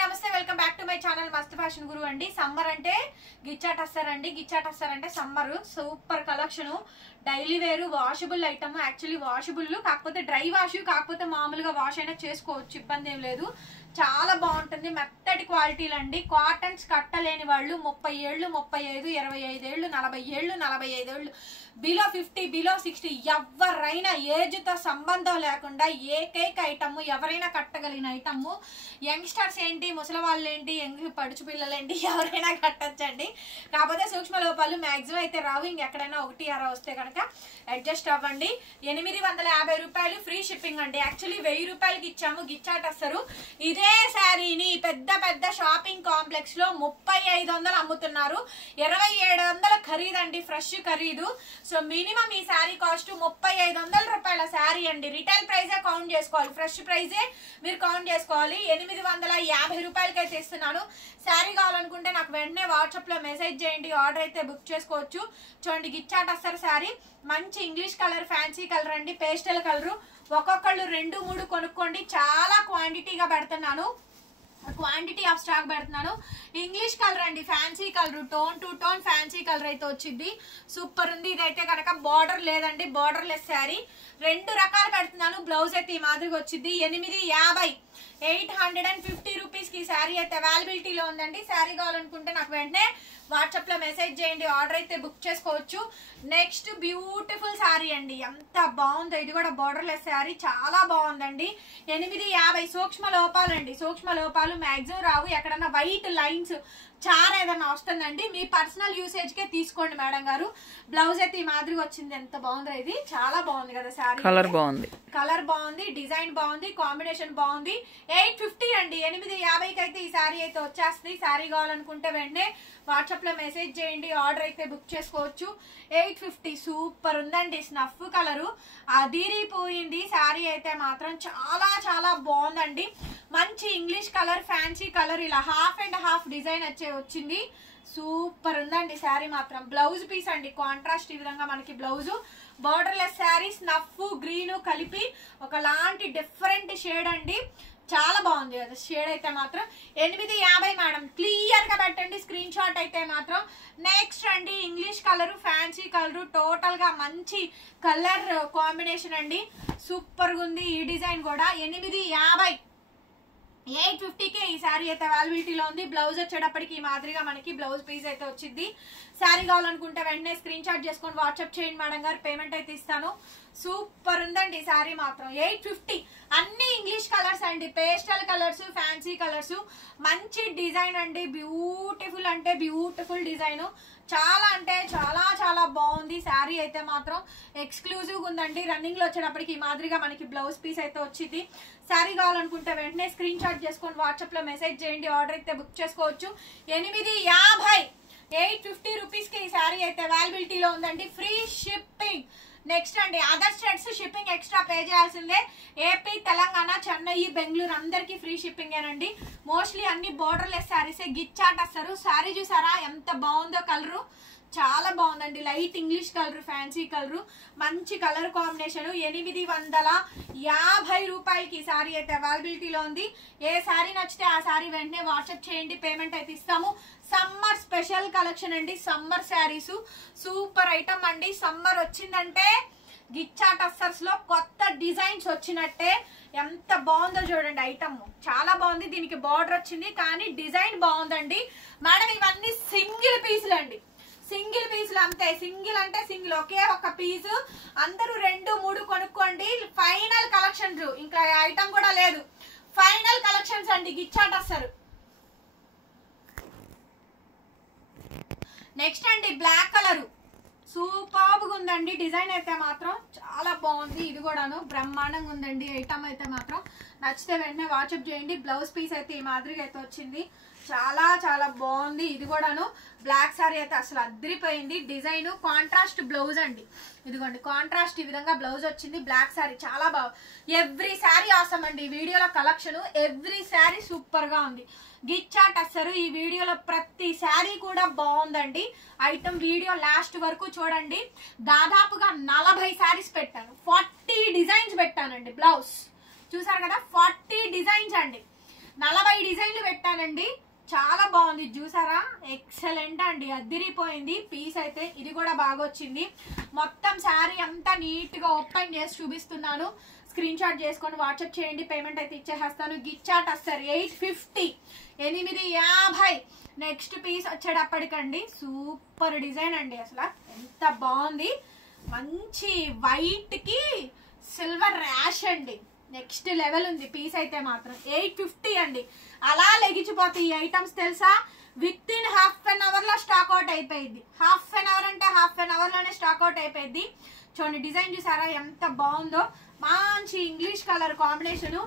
నమస్తే welcome back to my channel Mast fashion Guru అండి. Summer అంటే గిచ్చా టస్సర్ అండి. గిచ్చా టస్సర్ అంటే summer super collection, daily wear washable item. Actually washable కాకపోతే డ్రై వాష్, కాకపోతే మామూలుగా వాష్ అయినా చేసుకోవచ్చు, ఇబ్బంది ఏం లేదు. చాలా బాగుంటుంది, మెత్తటి క్వాలిటీలు అండి. కాటన్స్ కట్టలేని వాళ్ళు 30 ఏళ్ళు, 35, 25 ఏళ్ళు, 40 ఏళ్ళు, 45 ఏళ్ళు, బిలో 50, బిలో 60 ఎవరైనా ఏజ్ తో సంబంధం లేకుండా ఏకైక ఐటమ్, ఎవరైనా కట్టగలిగిన ఐటమ్. యంగ్స్టర్స్ ఏంటి, ముసలి వాళ్ళు ఏంటి, పడుచు పిల్లలు ఏంటి, ఎవరైనా కట్టచ్చండి. కాకపోతే సూక్ష్మ లోపాలు మాక్సిమం అయితే రావు. ఇంకెక్కడైనా 1 6 వస్తే కనుక అడ్జస్ట్ అవ్వండి. 850 రూపాయలు ఫ్రీ షిప్పింగ్ అండి. యాక్చువల్లీ 1000 రూపాయలకి ఇచ్చాము గిచ్చా టస్సరు. ఇదే శారీని పెద్ద పెద్ద షాపింగ్ కాంప్లెక్స్ లో 3500 అమ్ముతున్నారు. 2700 ఖరీదండి, ఫ్రెష్ ఖరీదు. సో మినిమం ఈ శారీ కాస్ట్ 3500 రూపాయల శారీ అండి. రిటైల్ ప్రైజే కౌంట్ చేసుకోవాలి, ఫ్రెష్ ప్రైజే మీరు కౌంట్ చేసుకోవాలి. 850 రూపాయలకి అయితే ఇస్తున్నాను. శారీ కావాలనుకుంటే నాకు వెంటనే వాట్సాప్ లో మెసేజ్ చేయండి, ఆర్డర్ అయితే బుక్ చేసుకోవచ్చు. చూడండి గిచ్చా టస్సర్ శారీ, మంచి ఇంగ్లీష్ కలర్, ఫ్యాన్సీ కలర్ అండి, పేస్టల్ కలర్. ఒక్కొక్కళ్ళు 2, 3 కొనుక్కోండి. చాలా క్వాంటిటీగా పెడుతున్నాను, క్వాంటిటీ ఆఫ్ స్టాక్ పెడుతున్నాను. ఇంగ్లీష్ కలర్ అండి, fancy colour, tone to tone fancy colour అయితే వచ్చింది. సూపర్ ఉంది. ఇదైతే కనుక బార్డర్ లేదండి, బార్డర్ లెస్ శారీ. 2 రకాలు పెడుతున్నాను. బ్లౌజ్ అయితే ఈ మాదిరిగా వచ్చింది. 850 రూపీస్ కి శారీ అయితే అవైలబిలిటీలో ఉందండి. శారీ కావాలనుకుంటే నాకు వెంటనే వాట్సాప్ లో మెసేజ్ చేయండి, ఆర్డర్ అయితే బుక్ చేసుకోవచ్చు. నెక్స్ట్ బ్యూటిఫుల్ శారీ అండి, ఎంత బాగుందో. ఇది కూడా బార్డర్ లెస్ శారీ, చాలా బాగుందండి. 850 సూక్ష్మ లోపాలు అండి. సూక్ష్మ లోపాలు మాక్సిమం రావు. ఎక్కడన్నా వైట్ లైన్స్ చాలా ఏదన్నా వస్తుందండి, మీ పర్సనల్ యూసేజ్ కే తీసుకోండి మేడం గారు. బ్లౌజ్ అయితే ఈ మాదిరిగా వచ్చింది. ఎంత బాగుందో, ఇది చాలా బాగుంది కదా శారీ. కలర్ బాగుంది, కలర్ బాగుంది, డిజైన్ బాగుంది, కాంబినేషన్ బాగుంది. 850 అండి. 850కి అయితే ఈ శారీ అయితే వచ్చేస్తుంది. శారీ కావాలనుకుంటే వెంటనే వాట్సాప్ లో మెసేజ్ చేయండి, ఆర్డర్ అయితే బుక్ చేసుకోవచ్చు. 850 సూపర్ ఉందండి. స్నఫ్ కలరు అదిరిపోయింది. శారీ అయితే మాత్రం చాలా చాలా బాగుందండి. మంచి ఇంగ్లీష్ కలర్, ఫ్యాన్సీ కలర్, ఇలా హాఫ్ అండ్ హాఫ్ డిజైన్ వచ్చింది. సూపర్ ఉందండి శారీ మాత్రం. బ్లౌజ్ పీస్ అండి, కాంట్రాస్ట్ ఈ విధంగా మనకి blouse. Border less sari, snuff green కలిపి ఒకలాంటి డిఫరెంట్ షేడ్ అండి. చాలా బాగుంది కదా షేడ్ అయితే మాత్రం. 850 మేడం, క్లియర్ గా పెట్టండి స్క్రీన్ షాట్ అయితే మాత్రం. నెక్స్ట్ అండి English colour, fancy colour, total గా మంచి కలర్ కాంబినేషన్ అండి. సూపర్ గా ఉంది ఈ డిజైన్ కూడా. 850 850కే ఈ శారీ అయితే అవైలబిలిటీలో ఉంది. బ్లౌజ్ వచ్చేటప్పటికి ఈ మాదిరిగా మనకి బ్లౌజ్ పీస్ అయితే వచ్చింది. శారీ కావాలనుకుంటే వెంటనే స్క్రీన్ షాట్ చేసుకొని వాట్సాప్ చేయండి మేడం గారు, పేమెంట్ అయితే ఇస్తాను. సూపర్ ఉందండి శారీ మాత్రం. 850 అన్ని ఇంగ్లీష్ కలర్స్ అండి, పేస్టల్ కలర్స్, ఫ్యాన్సీ కలర్స్. మంచి డిజైన్ అండి, బ్యూటిఫుల్ అంటే బ్యూటిఫుల్ డిజైన్. చాలా అంటే చాలా చాలా బాగుంది శారీ అయితే మాత్రం. ఎక్స్క్లూజివ్ ఉందండి. రన్నింగ్ లో వచ్చేటప్పటికి ఈ మాదిరిగా మనకి బ్లౌజ్ పీస్ అయితే వచ్చింది. శారీ కావాలనుకుంటే వెంటనే స్క్రీన్ షాట్ చేసుకొని వాట్సాప్ లో మెసేజ్ చేయండి, ఆర్డర్ అయితే బుక్ చేసుకోవచ్చు. 850 రూపీస్ కి ఈ శారీ అయితే అవైలబిలిటీలో ఉందండి. Free shipping. నెక్స్ట్ అండి other states shipping extra pay చేయాల్సిందే. ఏపీ, తెలంగాణ, చెన్నై, బెంగళూరు అందరికి ఫ్రీ షిప్పింగ్ ఏనండి. మోస్ట్లీ అన్ని బోర్డర్ లెస్ శారీసే. గిచ్చా టస్సరు శారీ చూసారా ఎంత బాగుందో, కలరు చాలా బాగుందండి. Light English colour, fancy colour, మంచి కలర్ కాంబినేషన్. 850 రూపాయలకి శారీ అయితే అవైలబిలిటీలో ఉంది. ఏ శారీ నచ్చితే ఆ శారీ వెంటనే వాట్సాప్ చేయండి, పేమెంట్ అయితే ఇస్తాము. సమ్మర్ స్పెషల్ కలెక్షన్ అండి, సమ్మర్ శారీస్. సూపర్ ఐటమ్ అండి. సమ్మర్ వచ్చిందంటే గిచ్చా టస్సర్స్ లో కొత్త డిజైన్స్ వచ్చినట్టే. ఎంత బాగుందో చూడండి ఐటమ్, చాలా బాగుంది. దీనికి బార్డర్ వచ్చింది కానీ డిజైన్ బాగుందండి మేడం. ఇవన్నీ సింగిల్ పీసులు అండి, సింగిల్ పీసులు అంతే. సింగిల్ అంటే సింగిల్, ఒకే ఒక పీసు. అందరూ 2, 3 కొనుక్కోండి. ఫైనల్ కలెక్షన్స్, ఇంకా ఐటమ్ కూడా లేదు. ఫైనల్ కలెక్షన్స్ అండి గిచ్చా టస్సర్. నెక్స్ట్ అండి బ్లాక్ కలర్, సూపర్ గా ఉందండి. డిజైన్ అయితే మాత్రం చాలా బాగుంది. ఇది కూడాను బ్రహ్మాండంగా ఉందండి ఐటమ్ అయితే మాత్రం. నచ్చితే వెంటనే వాట్సాప్ చేయండి. బ్లౌజ్ పీస్ అయితే ఈ మాదిరిగా అయితే వచ్చింది. చాలా చాలా బాగుంది. ఇది కూడాను బ్లాక్ సారీ అయితే అసలు అదిరిపోయింది. డిజైన్ కాంట్రాస్ట్ బ్లౌజ్ అండి. ఇదిగోండి కాంట్రాస్ట్ ఈ విధంగా బ్లౌజ్ వచ్చింది. బ్లాక్ సారీ చాలా బాగుంది. ఎవ్రీ సారీ ఆసమ్ అండి. ఈ వీడియోలో కలెక్షన్ ఎవ్రీ సారీ సూపర్ గా ఉంది. గిచ్చా టస్సరు ఈ వీడియోలో ప్రతి శారీ కూడా బాగుందండి. ఐటమ్ వీడియో లాస్ట్ వరకు చూడండి. దాదాపుగా 40 శారీస్ పెట్టాను, 40 డిజైన్స్ పెట్టానండి. బ్లౌజ్ చూసారు కదా, 40 డిజైన్స్ అండి. 40 డిజైన్లు పెట్టానండి. చాలా బాగుంది చూసారా, ఎక్సలెంట్ అండి, అదిరిపోయింది పీస్ అయితే. ఇది కూడా బాగా వచ్చింది. మొత్తం శారీ అంతా నీట్ గా ఓపెన్ చేసి చూపిస్తున్నాను. స్క్రీన్ షాట్ చేసుకొని వాట్సాప్ చేయండి, పేమెంట్ అయితే ఇచ్చేస్తాను. గిచ్చా టస్సర్ 850, 850. నెక్స్ట్ పీస్ వచ్చేటప్పటికండి సూపర్ డిజైన్ అండి, అసలు ఎంత బాగుంది. మంచి వైట్ కి సిల్వర్ ర్యాష్ అండి, నెక్స్ట్ లెవెల్ ఉంది పీస్ అయితే మాత్రం. 850 అండి. అలా లెగిచిపోతాయి ఈ ఐటమ్స్ తెలుసా. With in half an hour లో స్టాక్ అవుట్ అయిపోయింది. హాఫ్ అన్ అవర్ అంటే హాఫ్ అన్ అవర్ లోనే స్టాక్ అవుట్ అయిపోయింది. చూడండి డిజైన్ చూసారా ఎంత బాగుందో. మంచి English colour combination,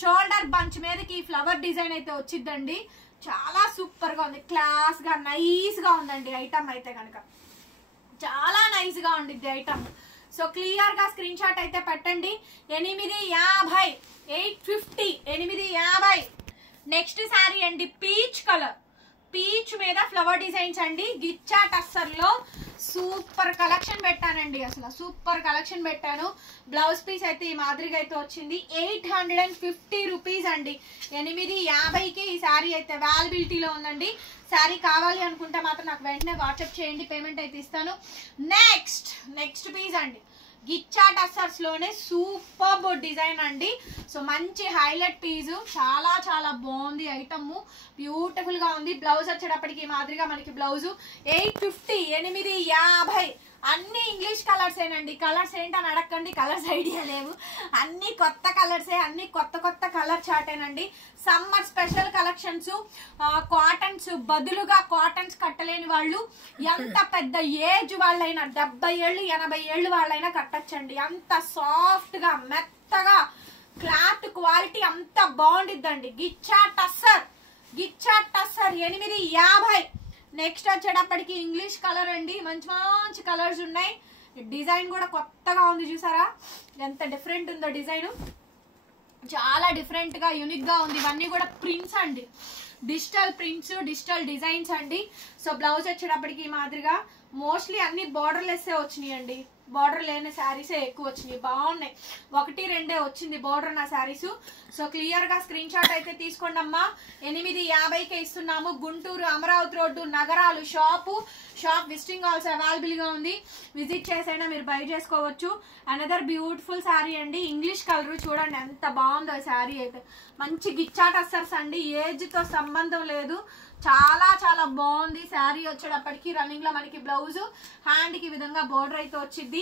shoulder bunch మీదకి ఫ్లవర్ డిజైన్ అయితే వచ్చిందండి. చాలా సూపర్ గా ఉంది, క్లాస్ గా నైస్ గా ఉందండి ఐటమ్ అయితే కనుక. చాలా నైస్ గా ఉండిద్ది ఐటమ్. సో క్లియర్ గా స్క్రీన్ షాట్ అయితే పెట్టండి. 850, 850, 850. నెక్స్ట్ శారీ అండి పీచ్ కలర్, పీచ్ మీద ఫ్లవర్ డిజైన్స్ అండి. గిచ్చా టస్సర్ లో సూపర్ కలెక్షన్ పెట్టానండి, అసలు సూపర్ కలెక్షన్ పెట్టాను. బ్లౌజ్ పీస్ అయితే ఈ మాదిరిగా అయితే వచ్చింది. 850 రూపీస్ అండి. 850కి ఈ శారీ అయితే అవైలబిలిటీలో ఉందండి. శారీ కావాలి అనుకుంటే మాత్రం నాకు వెంటనే వాట్సాప్ చేయండి, పేమెంట్ అయితే ఇస్తాను. నెక్స్ట్ పీస్ అండి గిచ్చా టస్సర్స్ లోనే సూపర్ డిజైన్ అండి. సో మంచి హైలైట్ పీస్, చాలా చాలా బాగుంది ఐటమ్, బ్యూటిఫుల్ గా ఉంది. బ్లౌజ్ వచ్చేటప్పటికి మాదిరిగా మనకి బ్లౌజ్ 850, 850. అన్ని ఇంగ్లీష్ కలర్స్ ఏనండి. కలర్స్ ఏంటని అడగండి, కలర్స్ ఐడియా లేవు. అన్ని కొత్త కలర్సే, అన్ని కొత్త కలర్ చార్టేనండి. Summer special collections. కాటన్స్ బదులుగా కాటన్స్ కట్టలేని వాళ్ళు, ఎంత పెద్ద ఏజ్ వాళ్ళైనా 70 ఏళ్ళు 80 ఏళ్ళు వాళ్ళైనా కట్టచ్చండి. అంత సాఫ్ట్ గా మెత్తగా క్లాత్ క్వాలిటీ అంత బాగుండిద్దండి. గిచ్చా టస్సర్ 850. నెక్స్ట్ వచ్చేటప్పటికి ఇంగ్లీష్ కలర్ అండి. మంచి కలర్స్ ఉన్నాయి. డిజైన్ కూడా కొత్తగా ఉంది చూసారా, ఎంత డిఫరెంట్ ఉందో డిజైన్. చాలా డిఫరెంట్ గా యూనిక్ గా ఉంది. ఇవన్నీ కూడా ప్రింట్స్ అండి, డిజిటల్ ప్రింట్స్, డిజిటల్ డిజైన్స్ అండి. సో బ్లౌజ్ వచ్చేటప్పటికి మాదిరిగా మోస్ట్లీ అన్ని బార్డర్ లెస్ వచ్చినాయి అండి. బార్డర్ లేని శారీసే ఎక్కువ వచ్చినాయి, బాగున్నాయి. 1, 2 వచ్చింది బార్డర్ నా శారీస్. సో క్లియర్ గా స్క్రీన్ షాట్ అయితే తీసుకోండి అమ్మా. 850కే ఇస్తున్నాము. గుంటూరు అమరావతి రోడ్డు నగరాలు షాప్ విజిటింగ్ ఆల్సో అవైలబుల్ గా ఉంది. విజిట్ చేసైనా మీరు బై చేసుకోవచ్చు. అనదర్ బ్యూటిఫుల్ శారీ అండి. ఇంగ్లీష్ కలర్ చూడండి ఎంత బాగుందో శారీ అయితే. మంచి గిచ్చా టస్సర్స్ అండి, ఏజ్ తో సంబంధం లేదు. చాలా చాలా బాగుంది శారీ. వచ్చేటప్పటికి రన్నింగ్ లో మనకి బ్లౌజ్, హ్యాండ్ కి విధంగా బోర్డర్ అయితే వచ్చింది.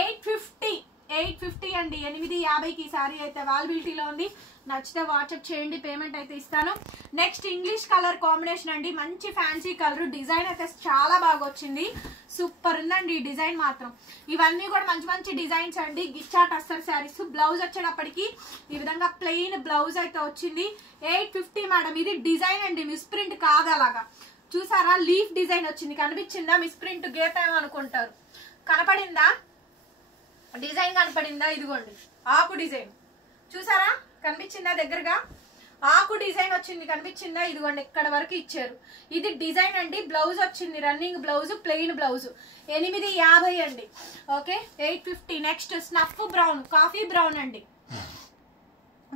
850 అండి. 850కి శారీ అయితే అవైలబిలిటీలో ఉంది. నచ్చితే వాట్సాప్ చేయండి, పేమెంట్ అయితే ఇస్తాను. నెక్స్ట్ ఇంగ్లీష్ కలర్ కాంబినేషన్ అండి. మంచి ఫ్యాన్సీ కలర్, డిజైన్ అయితే చాలా బాగా వచ్చింది. సూపర్ ఉందండి ఈ డిజైన్ మాత్రం. ఇవన్నీ కూడా మంచి డిజైన్స్ అండి. గిచ్చా టస్సర్ శారీస్. బ్లౌజ్ వచ్చేటప్పటికి ఈ విధంగా ప్లెయిన్ బ్లౌజ్ అయితే వచ్చింది. 850 మేడం. ఇది డిజైన్ అండి, మిస్ ప్రింట్ కాదు. అలాగా చూసారా, లీఫ్ డిజైన్ వచ్చింది. కనిపించిందా? మిస్ ప్రింట్ గేపేమో అనుకుంటారు. కనపడిందా డిజైన్? కనపడిందా? ఇదిగోండి ఆకు డిజైన్ చూసారా, కనిపించిందా? దగ్గరగా ఆకు డిజైన్ వచ్చింది, కనిపించిందా? ఇదిగోండి ఇక్కడ వరకు ఇచ్చారు. ఇది డిజైన్ అండి. బ్లౌజ్ వచ్చింది రన్నింగ్ బ్లౌజ్, ప్లెయిన్ బ్లౌజ్. 850 అండి. Okay 850. Next snuff brown, coffee brown అండి.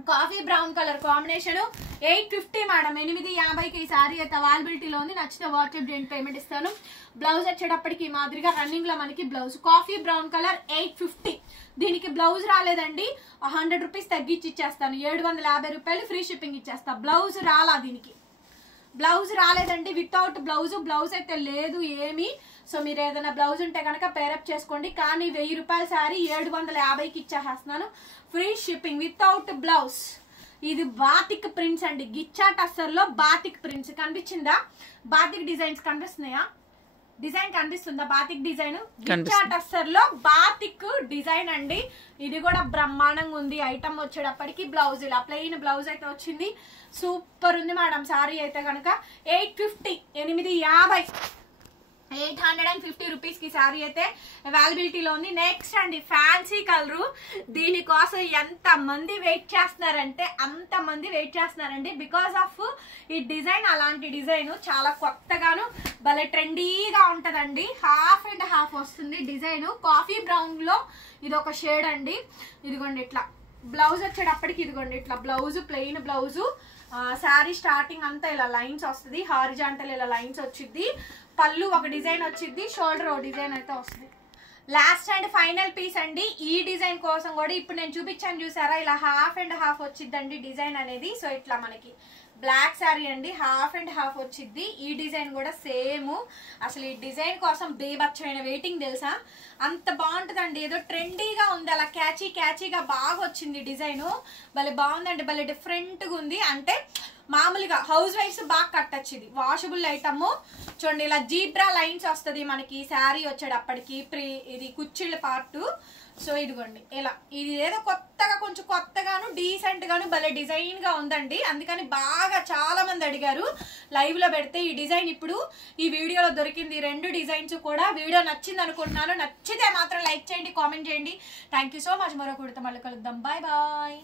Coffee brown colour combination. 850 madam. 850కి ఈ శారీ అయితే అవైలబిలిటీలో ఉంది. నచ్చితే వాట్సాప్ చేయండి, పేమెంట్ ఇస్తాను. బ్లౌజ్ వచ్చేటప్పటికి మాదిరిగా రన్నింగ్ లో మనకి బ్లౌజ్. Coffee brown colour 850. దీనికి బ్లౌజ్ రాలేదండి, 100 రూపీస్ తగ్గించి ఇచ్చేస్తాను. 750 రూపాయలు ఫ్రీ షిప్పింగ్ ఇచ్చేస్తా. బ్లౌజ్ రాలా, దీనికి బ్లౌజ్ రాలేదండి. వితౌట్ బ్లౌజ్ అయితే లేదు ఏమి. సో మీరు ఏదైనా బ్లౌజ్ ఉంటే కనుక పేరప్ చేసుకోండి. కానీ 1000 రూపాయల శారీ 750కి ఇచ్చేస్తున్నాను, ఫ్రీ షిప్పింగ్ వితౌట్ బ్లౌజ్. ఇది బాతిక్ ప్రింట్స్ అండి. గిచ్చా టస్సర్ లో బాతిక్ ప్రింట్స్. కనిపించిందా? బాతిక్ డిజైన్స్ కనిపిస్తున్నాయా? డిజైన్ కనిపిస్తుందా? Batik design. గిచ్చా టస్సర్ లో బాతిక్ డిజైన్ అండి. ఇది కూడా బ్రహ్మాండంగా ఉంది. ఐటమ్ వచ్చేటప్పటికి బ్లౌజ్ ఇలా ప్లెయిన్ బ్లౌజ్ అయితే వచ్చింది. సూపర్ ఉంది మేడం శారీ అయితే కనుక. 850, 850 రూపీస్ కి శారీ అయితే అవైలబిలిటీలో ఉంది. నెక్స్ట్ అండి ఫ్యాన్సీ కలరు. దీనికోసం ఎంత మంది వెయిట్ చేస్తున్నారంటే అంత మంది వెయిట్ చేస్తున్నారండి. బికాస్ ఆఫ్ ఈ డిజైన్, అలాంటి డిజైన్ చాలా కొత్తగాను భలే ట్రెండీగా ఉంటదండి. హాఫ్ అండ్ హాఫ్ వస్తుంది డిజైన్. కాఫీ బ్రౌన్ లో ఇది ఒక షేడ్ అండి. ఇదిగోండి ఇట్లా బ్లౌజ్ వచ్చేటప్పటికి ఇదిగోండి ఇట్లా blouse, plain blouse. Sari starting అంతా ఇలా లైన్స్ వస్తుంది, హారిజాంటల్ ఇలా లైన్స్ వచ్చింది, పళ్ళు ఒక డిజైన్ వచ్చింది, షోల్డర్ ఒక డిజైన్ అయితే వస్తుంది. లాస్ట్ అండ్ ఫైనల్ పీస్ అండి. ఈ డిజైన్ కోసం కూడా ఇప్పుడు నేను చూపించాను చూసారా, ఇలా హాఫ్ అండ్ హాఫ్ వచ్చిందండి డిజైన్ అనేది. సో ఇట్లా మనకి బ్లాక్ శారీ అండి, హాఫ్ అండ్ హాఫ్ వచ్చింది. ఈ డిజైన్ కూడా సేమ్. అసలు ఈ డిజైన్ కోసం బేబచ్చమైన వెయిటింగ్ తెలుసా, అంత బాగుంటుందండి. ఏదో ట్రెండీగా ఉంది, అలా క్యాచీగా బాగా వచ్చింది డిజైన్. భలే బాగుందండి, భలే డిఫరెంట్గా ఉంది. అంటే మామూలుగా హౌస్ వైఫ్స్ బాగా కట్టచ్చు. ఇది వాషబుల్ ఐటమ్. చూడండి ఇలా జీబ్రా లైన్స్ వస్తుంది మనకి శారీ వచ్చేటప్పటికి. ఇది కుచ్చిళ్ళ పార్ట్. సో ఇదిగోండి ఇలా, ఇది ఏదో కొత్తగా కొంచెం కొత్తగాను డీసెంట్ గాను భలే డిజైన్ గా ఉందండి. అందుకని బాగా చాలా మంది అడిగారు లైవ్ లో పెడితే ఈ డిజైన్ ఇప్పుడు ఈ వీడియోలో దొరికింది. 2 డిజైన్స్ కూడా. వీడియో నచ్చింది అనుకుంటున్నాను. నచ్చితే మాత్రం లైక్ చేయండి, కామెంట్ చేయండి. Thank you so much. మరో కుడితే మళ్ళీ కలుద్దాం. Bye bye.